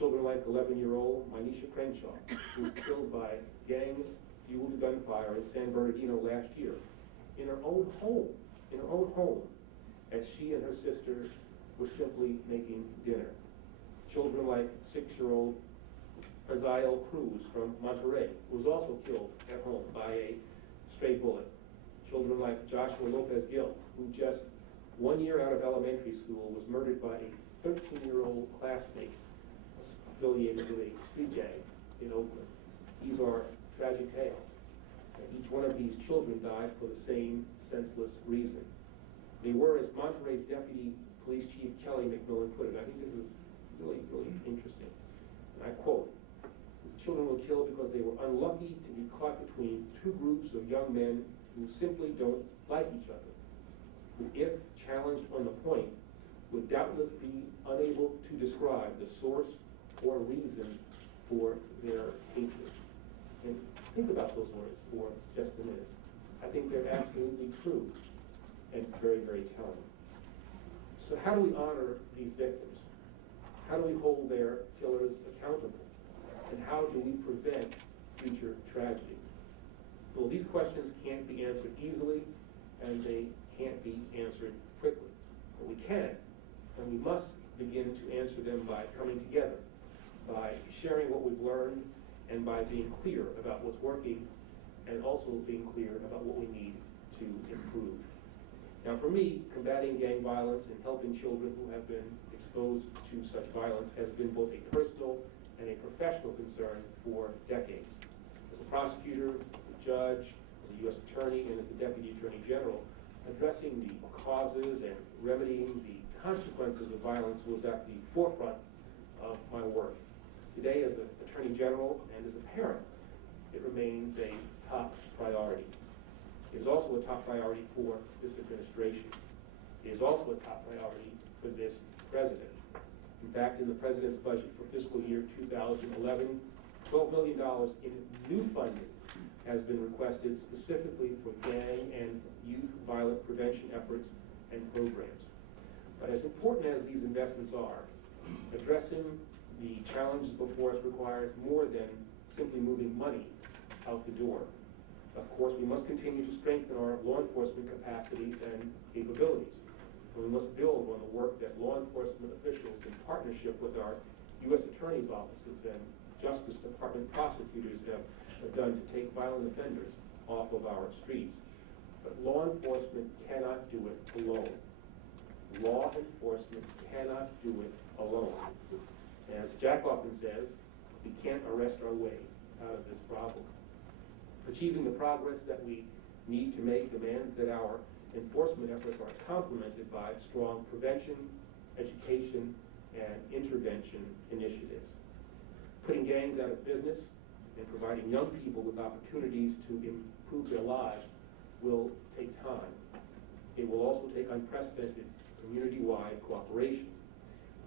Children like 11-year-old Manisha Crenshaw, who was killed by gang-fueled gunfire in San Bernardino last year, in her own home, as she and her sister were simply making dinner. Children like 6-year-old Azael Cruz from Monterrey, who was also killed at home by a stray bullet. Children like Joshua Lopez Gill, who just 1 year out of elementary school was murdered by a 13-year-old classmate affiliated with a street gang in Oakland. These are tragic tales. And each one of these children died for the same senseless reason. They were, as Monterey's Deputy Police Chief Kelly McMillan put it, I think this is really, really interesting, and I quote, "The children were killed because they were unlucky to be caught between two groups of young men who simply don't like each other, who, if challenged on the point, would doubtless be unable to describe the source or reason for their hatred." And think about those words for just a minute. I think they're absolutely true and very, very telling. So how do we honor these victims? How do we hold their killers accountable? And how do we prevent future tragedy? Well, these questions can't be answered easily, and they can't be answered quickly. But we can, and we must begin to answer them by coming together, by sharing what we've learned, and by being clear about what's working, and also being clear about what we need to improve. Now, for me, combating gang violence and helping children who have been exposed to such violence has been both a personal and a professional concern for decades. As a prosecutor, as a judge, as a U.S. attorney, and as the Deputy Attorney General, addressing the causes and remedying the consequences of violence was at the forefront of my work. Today, as an Attorney General and as a parent, it remains a top priority. It is also a top priority for this administration. It is also a top priority for this president. In fact, in the president's budget for fiscal year 2011, $12 million in new funding has been requested specifically for gang and youth violent prevention efforts and programs. But as important as these investments are, addressing the challenges before us requires more than simply moving money out the door. Of course, we must continue to strengthen our law enforcement capacities and capabilities. And we must build on the work that law enforcement officials, in partnership with our U.S. Attorney's offices and Justice Department prosecutors, have done to take violent offenders off of our streets. But law enforcement cannot do it alone. Law enforcement cannot do it alone. As Jack often says, we can't arrest our way out of this problem. Achieving the progress that we need to make demands that our enforcement efforts are complemented by strong prevention, education, and intervention initiatives. Putting gangs out of business and providing young people with opportunities to improve their lives will take time. It will also take unprecedented community-wide cooperation.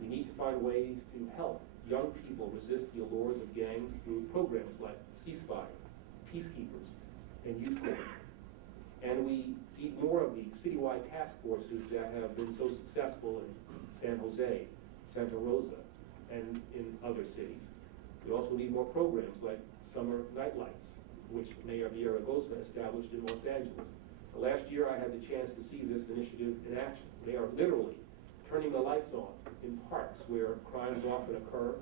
We need to find ways to help young people resist the allures of gangs through programs like Ceasefire, Peacekeepers, and Youth Corps. And we need more of the citywide task forces that have been so successful in San Jose, Santa Rosa, and in other cities. We also need more programs like Summer Nightlights, which Mayor Villaraigosa established in Los Angeles. Last year, I had the chance to see this initiative in action. They are literally turning the lights on in parks where crimes often occur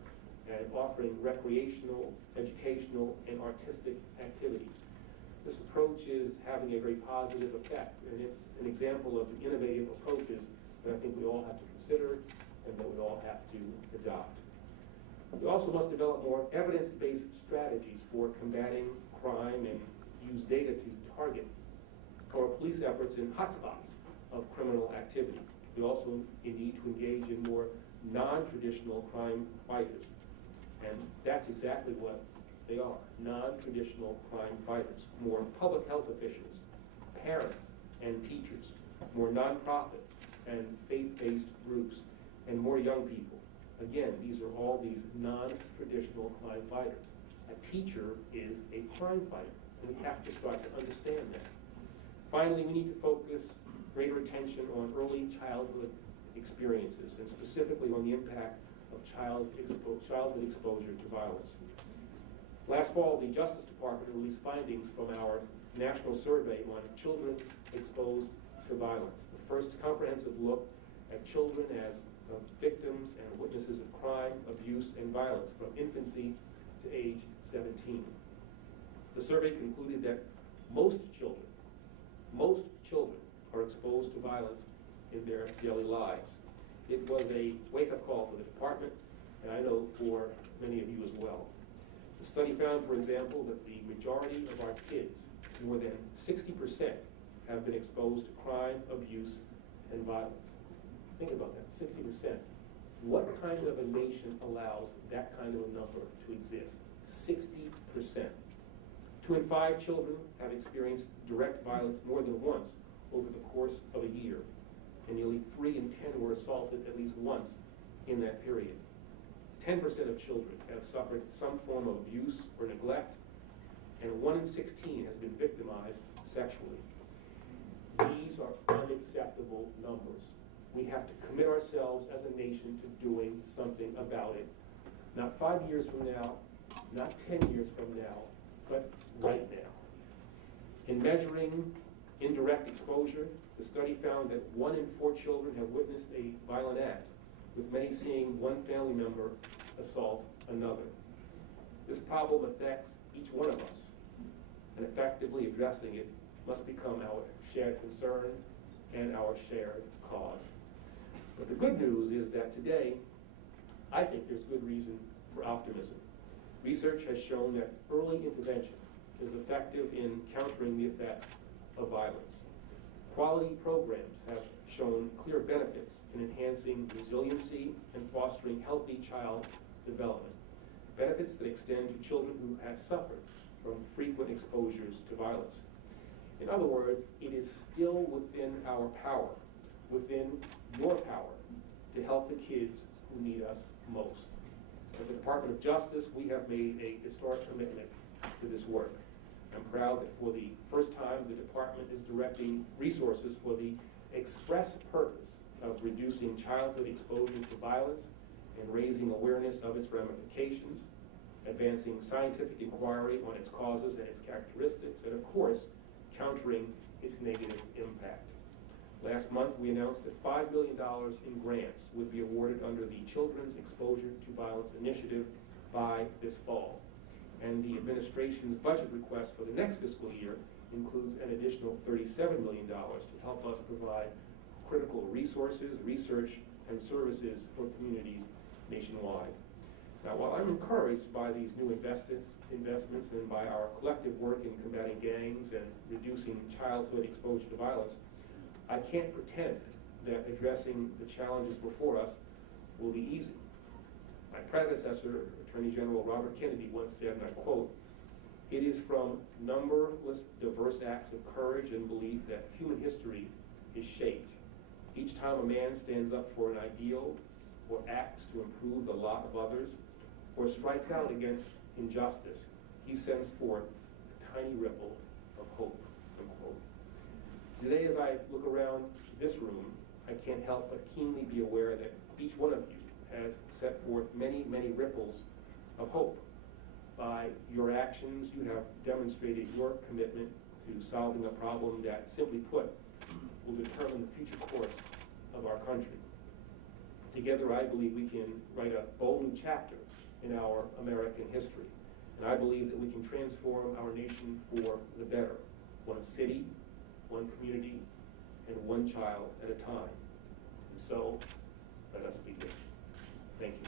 and offering recreational, educational, and artistic activities. This approach is having a very positive effect, and it's an example of the innovative approaches that I think we all have to consider and that we all have to adopt. We also must develop more evidence-based strategies for combating crime and use data to target our police efforts in hotspots of criminal activity. We also need to engage in more non-traditional crime fighters. And that's exactly what they are, non-traditional crime fighters. More public health officials, parents, and teachers. More nonprofit and faith-based groups, and more young people. Again, these are all these non-traditional crime fighters. A teacher is a crime fighter, and we have to start to understand that. Finally, we need to focus greater attention on early childhood experiences, and specifically on the impact of childhood exposure to violence. Last fall, the Justice Department released findings from our national survey on children exposed to violence, the first comprehensive look at children as victims and witnesses of crime, abuse, and violence from infancy to age 17. The survey concluded that most children are exposed to violence in their daily lives. It was a wake-up call for the department, and I know for many of you as well. The study found, for example, that the majority of our kids, more than 60%, have been exposed to crime, abuse, and violence. Think about that, 60%. What kind of a nation allows that kind of a number to exist? 60%. 2 in 5 children have experienced direct violence more than once over the course of a year, and nearly 3 in 10 were assaulted at least once in that period. 10% of children have suffered some form of abuse or neglect, and 1 in 16 has been victimized sexually. These are unacceptable numbers. We have to commit ourselves as a nation to doing something about it. Not 5 years from now, not 10 years from now, but right now. In measuring indirect exposure, the study found that 1 in 4 children have witnessed a violent act, with many seeing one family member assault another. This problem affects each one of us, and effectively addressing it must become our shared concern and our shared cause. But the good news is that today, I think there's good reason for optimism. Research has shown that early intervention is effective in countering the effects of violence. Quality programs have shown clear benefits in enhancing resiliency and fostering healthy child development, benefits that extend to children who have suffered from frequent exposures to violence. In other words, it is still within our power, within your power, to help the kids who need us most. At the Department of Justice, we have made a historic commitment to this work. I'm proud that for the first time, the department is directing resources for the express purpose of reducing childhood exposure to violence and raising awareness of its ramifications, advancing scientific inquiry on its causes and its characteristics, and of course, countering its negative impact. Last month, we announced that $5 million in grants would be awarded under the Children's Exposure to Violence Initiative by this fall. And the administration's budget request for the next fiscal year includes an additional $37 million to help us provide critical resources, research, and services for communities nationwide. Now, while I'm encouraged by these new investments and by our collective work in combating gangs and reducing childhood exposure to violence, I can't pretend that addressing the challenges before us will be easy. My predecessor, Attorney General Robert Kennedy, once said, and I quote, "It is from numberless diverse acts of courage and belief that human history is shaped. Each time a man stands up for an ideal or acts to improve the lot of others or strikes out against injustice, he sends forth a tiny ripple of hope," unquote. Today, as I look around this room, I can't help but keenly be aware that each one of you has set forth many, many ripples of hope. By your actions, you have demonstrated your commitment to solving a problem that, simply put, will determine the future course of our country. Together, I believe we can write a bold new chapter in our American history. And I believe that we can transform our nation for the better, one city, one community, and one child at a time. And so, let us begin. Thank you.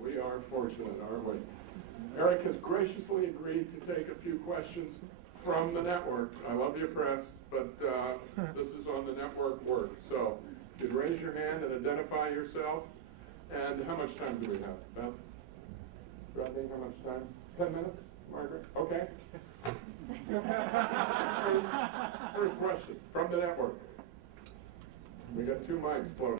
We are fortunate, aren't we? Eric has graciously agreed to take a few questions from the network. I love you, press, but this is on the network work. So you'd raise your hand and identify yourself. And how much time do we have? Beth? Rodney, how much time? 10 minutes? Margaret? Okay. First question from the network. We got two mics floating.